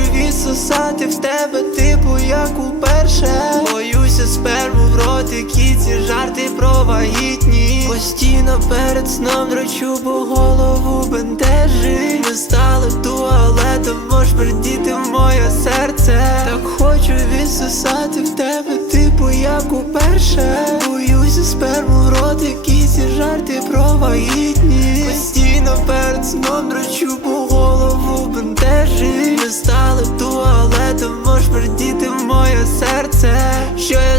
відсосати в тебе, типу, як уперше Боюся сперму в ротики, ці жарти про вагітні. Постійно перед сном дрочу, бо голову бентежить Ми стали туалетом, можеш придіти в моє серце. Так хочу відсосати в тебе, типу, як уперше Боюся сперму в ротики, ці жарти про вагітні. Постійно перед сном дрочу, бо голову бентежить Ми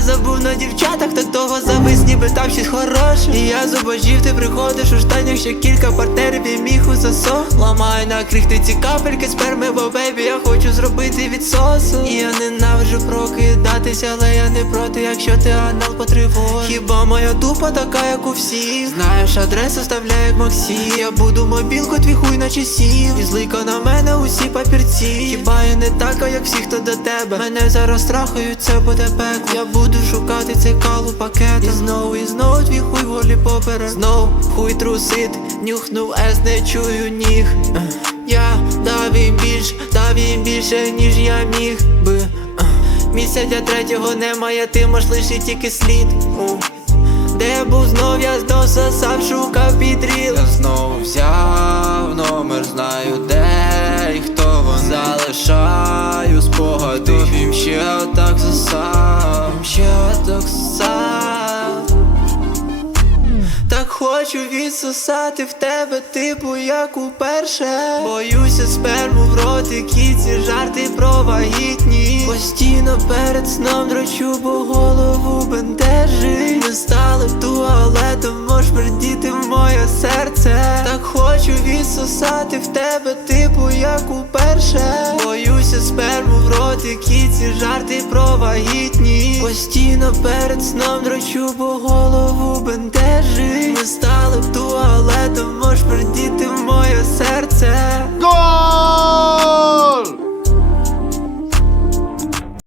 забув на дівчатах, так того завис, ніби там щось хороше. І я зубожів, ти приходиш у штанях, ще кілька партнерів і міху засох Ламаю на крихти ці капельки сперми, бо бейбі, я хочу зробити відсосу І я ненавиджу прокидатися, але я не проти, якщо ти анал потривож Хіба моя дупа така, як у всіх? Знаєш, адресу вставляє як Максі Я буду мобілку, твій хуй на І злика на мене усі папірці. Хіба я не така, як всі, хто до тебе? Мене зараз страхають, це буде пекло. Я буду шукати цей кал у пакетах І знову, і знову твій хуй волі поперек. Знов хуй трусить, нюхнув ес, не чую ніг. Я дав їм більш, дав їм більше, ніж я міг би. Ех, Місяця третього немає, ти можеш лише тільки слід. Де був знов, я знов сосав, шукав отак засав ще отак сосав Так хочу відсосати в тебе, типу, як уперше. Боюся сперму в ротики, ці жарти про вагітні. Постійно перед сном дрочу, бо голову бентежить Ми стали туалетом, можеш придіти в моє серце. Так хочу відсосати в тебе, типу, як уперше. Боюся наркотики, ці жарти про вагітні. Постійно перед сном дрочу, бо голову бентежить. Ми стали туалетом, мож придіти в моє серце.